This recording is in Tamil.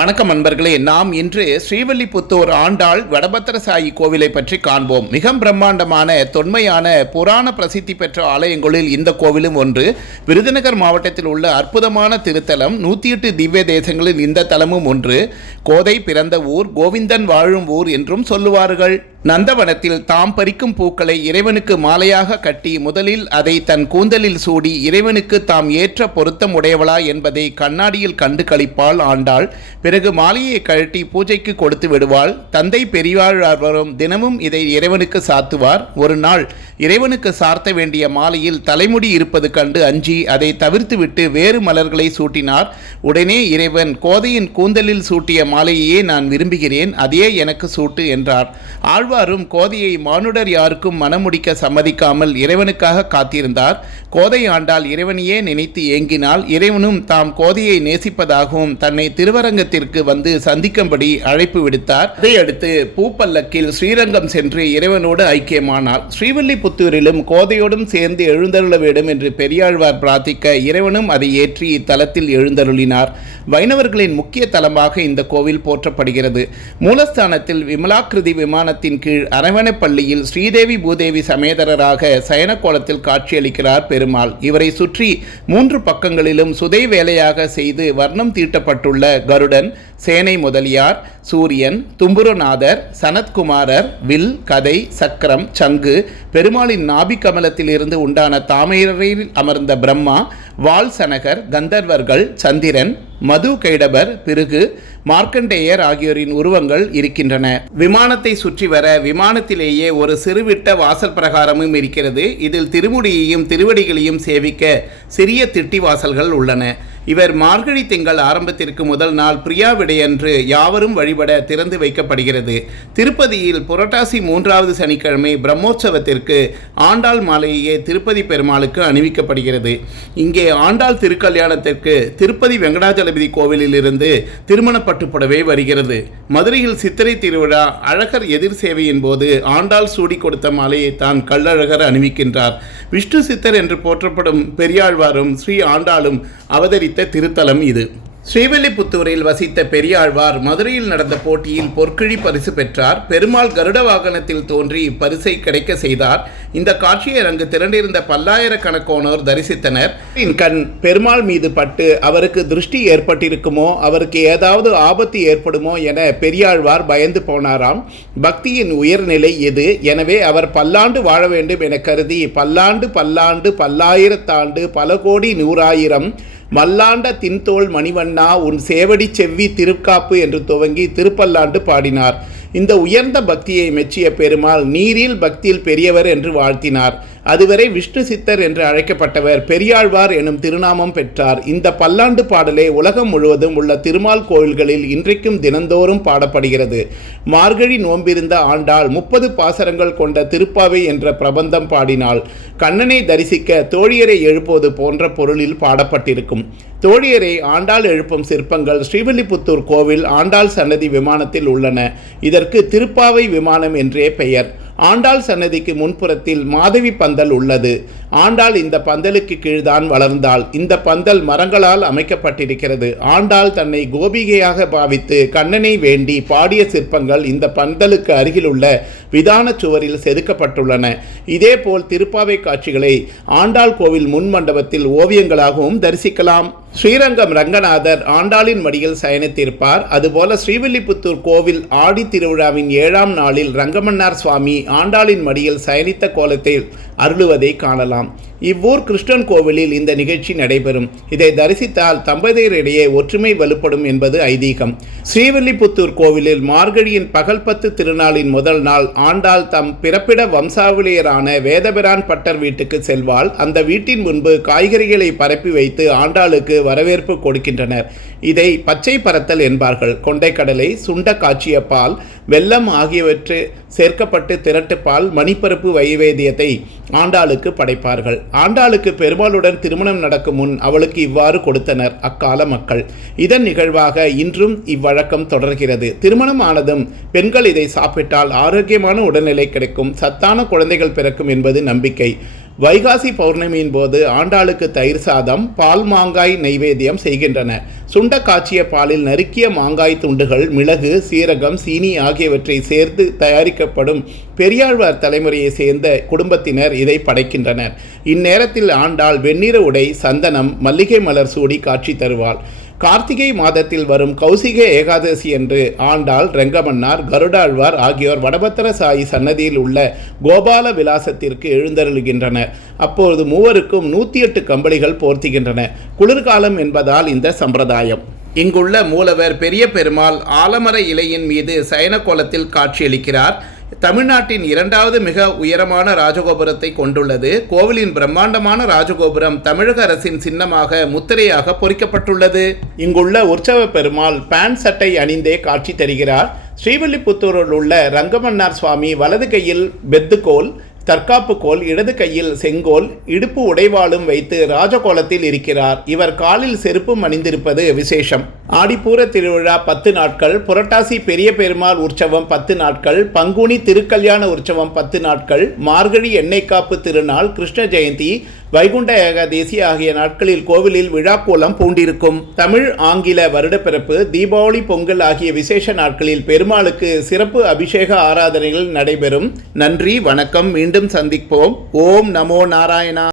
வணக்கம் நண்பர்களே, நாம் இன்று ஸ்ரீவில்லிபுத்தூர் ஆண்டாள் வடபத்திரசாயி கோவிலை பற்றி காண்போம். மிக பிரம்மாண்டமான தொன்மையான புராண பிரசித்தி பெற்ற ஆலயங்களில் இந்த கோவிலும் ஒன்று. விருதுநகர் மாவட்டத்தில் உள்ள அற்புதமான திருத்தலம். 108 திவ்ய தேசங்களில் இந்த தலமும் ஒன்று. கோதை பிறந்த ஊர், கோவிந்தன் வாழும் ஊர் என்றும் சொல்லுவார்கள். நந்தவனத்தில் தாம் பறிக்கும் பூக்களை இறைவனுக்கு மாலையாக கட்டி முதலில் அதை தன் கூந்தலில் சூடி இறைவனுக்கு தாம் ஏற்ற பொருத்தம் உடையவளா என்பதை கண்ணாடியில் கண்டு களிப்பாள் ஆண்டாள். பிறகு மாலையை கழட்டி பூஜைக்கு கொடுத்து விடுவாள். தந்தை பெரியாழ்வாரும் தினமும் இதை இறைவனுக்கு சாத்துவார். ஒரு நாள் இறைவனுக்கு சார்த்த வேண்டிய மாலையில் தலைமுடி இருப்பது கண்டு அஞ்சி அதை தவிர்த்துவிட்டு வேறு மலர்களை சூட்டினார். உடனே இறைவன், கோதையின் கூந்தலில் சூட்டிய மாலையையே நான் விரும்புகிறேன், அதையே எனக்கு சூட்டு என்றார். ஆழ்வாரும் கோதையை மானுடர் யாருக்கும் மனமுடிக்க சம்மதிக்காமல் இறைவனுக்காக காத்திருந்தார். கோதை ஆண்டாள் இறைவனையே நினைத்து ஏங்கினாள். இறைவனும் தாம் கோதையை நேசிப்பதாகவும் தன்னை திருவரங்கத்திற்கு வந்து சந்திக்கும்படி அழைப்பு விடுத்தார். இதையடுத்து பூப்பல்லக்கில் ஸ்ரீரங்கம் சென்று இறைவனோடு ஐக்கியமானார். ஸ்ரீவில்லிபுத்தூரிலும் கோதையோடும் சேர்ந்து எழுந்தருள வேண்டும் என்று பெரியாழ்வார் பிரார்த்திக்க இறைவனும் அதை ஏற்றி இத்தலத்தில் எழுந்தருளினார். வைணவர்களின் முக்கிய தலமாக இந்த கோவில் போற்றப்படுகிறது. மூலஸ்தானத்தில் விமலாக்கிருதி விமானத்தின் கீழ் அரவணைப்பள்ளியில் ஸ்ரீதேவி பூதேவி சமேதரராக சயன கோலத்தில் காட்சியளிக்கிறார் பெருமாள். இவரை சுற்றி 3 பக்கங்களிலும் சுதை வேலையாக செய்து வர்ணம் தீட்டப்பட்டுள்ள கருடன், சேனை முதலியார், சூரியன், தும்புரநாதர், சனத்குமாரர், வில், கதை, சக்கரம், சங்கு, பெருமாளின் நாபி கமலத்திலிருந்து உண்டான தாமரையில் அமர்ந்த பிரம்மா, வால் சனகர், கந்தர்வர்கள், சந்திரன், மது கைடபர், பிருகு, மார்க்கண்டேயர் ஆகியோரின் உருவங்கள் இருக்கின்றன. விமானத்தை சுற்றி வர விமானத்திலேயே ஒரு சிறுவிட்ட வாசல் பிரகாரமும் இருக்கிறது. இதில் திருமுடியையும் திருவடிகளையும் சேவிக்க சிறிய திட்டி வாசல்கள் உள்ளன. இவர் மார்கழி திங்கள் ஆரம்பத்திற்கு முதல் நாள் பிரியாவிடையன்று யாவரும் வழிபட திறந்து வைக்கப்படுகிறது. திருப்பதியில் புரட்டாசி 3வது சனிக்கிழமை பிரம்மோற்சவத்திற்கு ஆண்டாள் மாலையே திருப்பதி பெருமாளுக்கு அணிவிக்கப்படுகிறது. இங்கே ஆண்டாள் திருக்கல்யாணத்திற்கு திருப்பதி வெங்கடாஜலபதி கோவிலில் இருந்து திருமண பட்டுப்புடவை வருகிறது. மதுரையில் சித்திரை திருவிழா அழகர் எதிர் சேவையின் போது ஆண்டாள் சூடி கொடுத்த மாலையை தான் கள்ளழகர் அணிவிக்கின்றார். விஷ்ணு சித்தர் என்று போற்றப்படும் பெரியாழ்வாரும் ஸ்ரீ ஆண்டாளும் அவதரித்த திருத்தலம் இது. ஸ்ரீவில்லிபுத்தூரில் வசித்த பெரியாழ்வார் மதுரையில் நடந்த போட்டியில் பொற்கிழி பரிசு பெற்றார். பெருமாள் கருட வாகனத்தில் தோன்றி பரிசை கிடைக்க செய்தார். இந்த காட்சியை அங்கு திரண்டிருந்த பல்லாயிரக்கணக்கானோர் தரிசித்தனர். கண் பெருமாள் மீது பட்டு அவருக்கு திருஷ்டி ஏற்பட்டிருக்குமோ, அவருக்கு ஏதாவது ஆபத்து ஏற்படுமோ என பெரியாழ்வார் பயந்து போனாராம். பக்தியின் உயர்நிலை எது, எனவே அவர் பல்லாண்டு வாழ வேண்டும் என கருதி பல்லாண்டு பல்லாண்டு பல்லாயிரத்தாண்டு பல கோடி நூறாயிரம் மல்லாண்ட தின்தோள் மணிவண்ணா உன் சேவடி செவ்வி திருக்காப்பு என்று துவங்கி திருப்பல்லாண்டு பாடினார். இந்த உயர்ந்த பக்தியை மெச்சிய பெருமாள் நீரில் பக்தியில் பெரியவர் என்று வாழ்த்தினார். அதுவரை விஷ்ணு சித்தர் என்று அழைக்கப்பட்டவர் பெரியாழ்வார் எனும் திருநாமம் பெற்றார். இந்த பல்லாண்டு பாடலே உலகம் முழுவதும் உள்ள திருமால் கோயில்களில் இன்றைக்கும் தினந்தோறும் பாடப்படுகிறது. மார்கழி நோம்பிருந்த ஆண்டாள் 30 பாசரங்கள் கொண்ட திருப்பாவை என்ற பிரபந்தம் பாடினாள். கண்ணனை தரிசிக்க தோழியரை எழுப்புவது போன்ற பொருளில் பாடப்பட்டிருக்கும். தோழியரை ஆண்டாள் எழுப்பும் சிற்பங்கள் ஸ்ரீவில்லிபுத்தூர் கோவில் ஆண்டாள் சன்னதி விமானத்தில் உள்ளன. இதற்கு திருப்பாவை விமானம் என்றே பெயர். ஆண்டாள் சன்னதிக்கு முன்புறத்தில் மாதவி பந்தல் உள்ளது. ஆண்டாள் இந்த பந்தலுக்கு கீழ்தான் வளர்ந்தாள். இந்த பந்தல் மரங்களால் அமைக்கப்பட்டிருக்கிறது. ஆண்டாள் தன்னை கோபிகையாக பாவித்து கண்ணனை வேண்டி பாடிய சிற்பங்கள் இந்த பந்தலுக்கு அருகிலுள்ள விதான சுவரில் செதுக்கப்பட்டுள்ளன. இதேபோல் திருப்பாவை காட்சிகளை ஆண்டாள் கோவில் முன் மண்டபத்தில் ஓவியங்களாகவும் தரிசிக்கலாம். ஸ்ரீரங்கம் ரங்கநாதர் ஆண்டாளின் மடியில் சயனித்திருப்பார். அதுபோல ஸ்ரீவில்லிபுத்தூர் கோவில் ஆடி திருவிழாவின் 7ஆம் நாளில் ரங்கமன்னார் சுவாமி ஆண்டாளின் மடியில் சயனித்த கோலத்தில் அருளுவதை காணலாம். இவ்வூர் கிருஷ்ணன் கோவிலில் இந்த நிகழ்ச்சி நடைபெறும். இதை தரிசித்தால் தம்பதியரிடையே ஒற்றுமை வலுப்படும் என்பது ஐதீகம். ஸ்ரீவில்லிபுத்தூர் கோவிலில் மார்கழியின் பகல் 10 திருநாளின் முதல் நாள் ஆண்டாள் தம் பிறப்பிட வம்சாவளியரான வேதபிரான் பட்டர் வீட்டுக்கு செல்வாள். அந்த வீட்டின் முன்பு காய்கறிகளை பரப்பி வைத்து ஆண்டாளுக்கு வரவேற்பு கொடுக்கின்றனர். இதை பச்சை பரத்தல் என்பார்கள். கொண்டைக்கடலை, சுண்ட காய்ச்சிய பால், வெல்லம் ஆகியவற்று சேர்க்கப்பட்டு திரட்டு பால், மணிப்பருப்பு வைவேத்தியத்தை ஆண்டாளுக்கு படைப்பார்கள். ஆண்டாளுக்கு பெருமாளுடன் திருமணம் நடக்கும் முன் அவளுக்கு இவ்வாறு கொடுத்தனர் அக்கால மக்கள். இதன் நிகழ்வாக இன்றும் இவ்வழக்கம் தொடர்கிறது. திருமணம் ஆனதும் பெண்கள் இதை சாப்பிட்டால் ஆரோக்கியமான உடல்நிலை கிடைக்கும், சத்தான குழந்தைகள் பிறக்கும் என்பது நம்பிக்கை. வைகாசி பௌர்ணமியின் போது ஆண்டாளுக்கு தயிர் சாதம், பால் மாங்காய் நைவேத்தியம் செய்கின்றனர். சுண்ட காய்ச்சிய பாலில் நறுக்கிய மாங்காய் துண்டுகள், மிளகு, சீரகம், சீனி ஆகியவற்றை சேர்த்து தயாரிக்கப்படும் பெரியாழ்வார் தலைமுறையை சேர்ந்த குடும்பத்தினர் இதை படைக்கின்றனர். இந்நேரத்தில் ஆண்டாள் வெண்ணிற உடை, சந்தனம், மல்லிகை மலர் சூடி காட்சி தருவாள். கார்த்திகை மாதத்தில் வரும் கௌசிக ஏகாதசி என்று ஆண்டாள், ரெங்கமன்னார், கருடாழ்வார் ஆகியோர் வடபத்திர சாயி சன்னதியில் உள்ள கோபால விலாசத்திற்கு எழுந்தருளுகின்றனர். அப்போது மூவருக்கும் 108 கம்பளிகள் போர்த்துகின்றன. குளிர்காலம் என்பதால் இந்த சம்பிரதாயம். இங்குள்ள மூலவர் பெரிய பெருமாள் ஆலமர இலையின் மீது சயன கோலத்தில் காட்சியளிக்கிறார். தமிழ்நாட்டின் 2வது மிக உயரமான ராஜகோபுரத்தை கொண்டுள்ளது. கோவிலின் பிரம்மாண்டமான ராஜகோபுரம் தமிழக அரசின் சின்னமாக முத்திரையாக பொறிக்கப்பட்டுள்ளது. இங்குள்ள உற்சவ பெருமாள் பேண்ட் சட்டை அணிந்தே காட்சி தருகிறார். ஸ்ரீவில்லிபுத்தூரில் உள்ள ரங்கமன்னார் சுவாமி வலது கையில் பெத்துக்கோல், தற்காப்பு கோல், இடது கையில் செங்கோல், இடுப்பு உடைவாளும் வைத்து ராஜகோலத்தில் இருக்கிறார். இவர் காலில் செருப்பும் அணிந்திருப்பது விசேஷம். ஆடிப்பூர திருவிழா 10 நாட்கள், புரட்டாசி பெரிய பெருமாள் உற்சவம் 10 நாட்கள், பங்குனி திருக்கல்யாண உற்சவம் 10 நாட்கள், மார்கழி எண்ணெய் காப்பு திருநாள், கிருஷ்ண ஜெயந்தி, வைகுண்ட ஏகாதசி ஆகிய நாட்களில் கோவிலில் விழாக்கோலம் பூண்டிருக்கும். தமிழ் ஆங்கில வருடப்பிறப்பு, தீபாவளி, பொங்கல் ஆகிய விசேஷ நாட்களில் பெருமாளுக்கு சிறப்பு அபிஷேக ஆராதனைகள் நடைபெறும். நன்றி, வணக்கம். மீண்டும் சந்திப்போம். ஓம் நமோ நாராயணா.